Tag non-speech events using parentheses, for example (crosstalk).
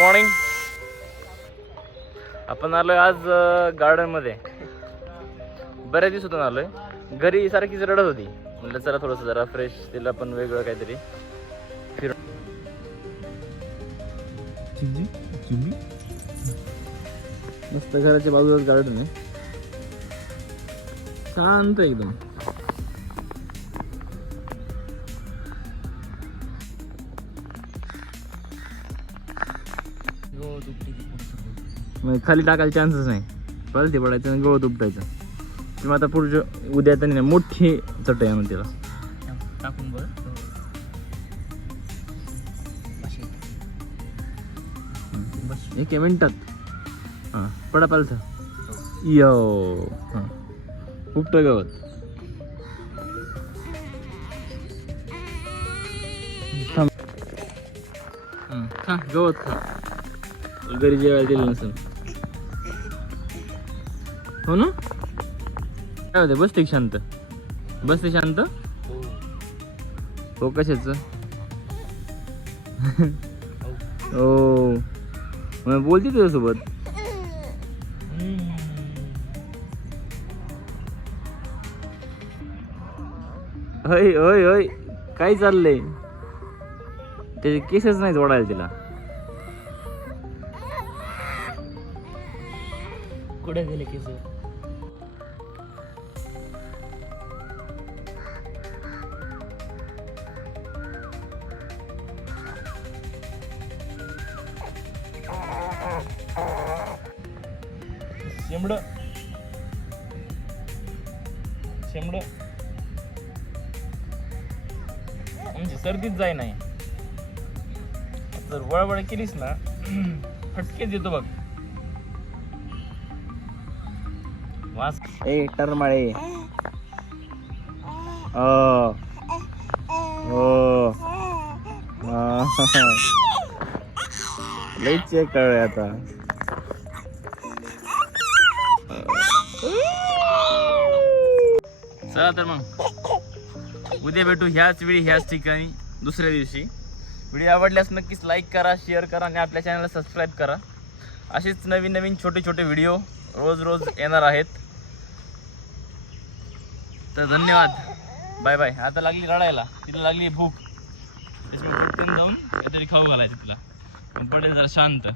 Morning आपण आलोय आज गार्डनमध्ये. बऱ्याच दिवसातून आलोय. घरी सारखीच रडत होती. म्हणलं चला थोडस जरा फ्रेश तिला पण वेगळं काहीतरी. फिर मस्त घराच्या बाजूलाच गार्डन आहे. शांत एकदम. मग खाली टाकायला चान्सच नाही. पळते पडायचं आणि गवत उपटायचं. किंवा आता पुढच्या उद्या तर नाही मोठी चटई आहे म्हणते तिला टाकून बघ एक मिनिटात. हां पडा पालथा. यो. हां. उपटं गवत. थांब. हं, खा गवत खा. घरी जेवायला दिलं नसेल. हो ना? काय होते बसते शांत? बसते शांत? हो कशाच? हो. मग बोलते तुझ्यासोबत? होय होय होय. काय चाललंय? त्याचे केसच नाही जोडायला तिला. कुठे गेले केस शेंबड. शेंबड. म्हणजे सर्दीच जाय नाही. जर वळवळ केलीस ना (clears throat) फटकेच येतो बघ. ए टरमाळे. ओ चेक कळले आता. चला तर मग. उद्या भेटू ह्याच वेळी ह्याच ठिकाणी दुसऱ्या दिवशी. व्हिडिओ आवडल्यास नक्कीच लाईक करा शेअर करा आणि आपल्या चॅनलला सबस्क्राईब करा. असेच नवीन नवीन छोटे छोटे व्हिडिओ रोज रोज येणार आहेत. तर धन्यवाद. Bye bye. आता लागली रडायला. तिला लागली भूक. त्याच्यामुळे पटकन जाऊन काहीतरी खाऊ घालायचं तिला. पण पडेल जरा शांत.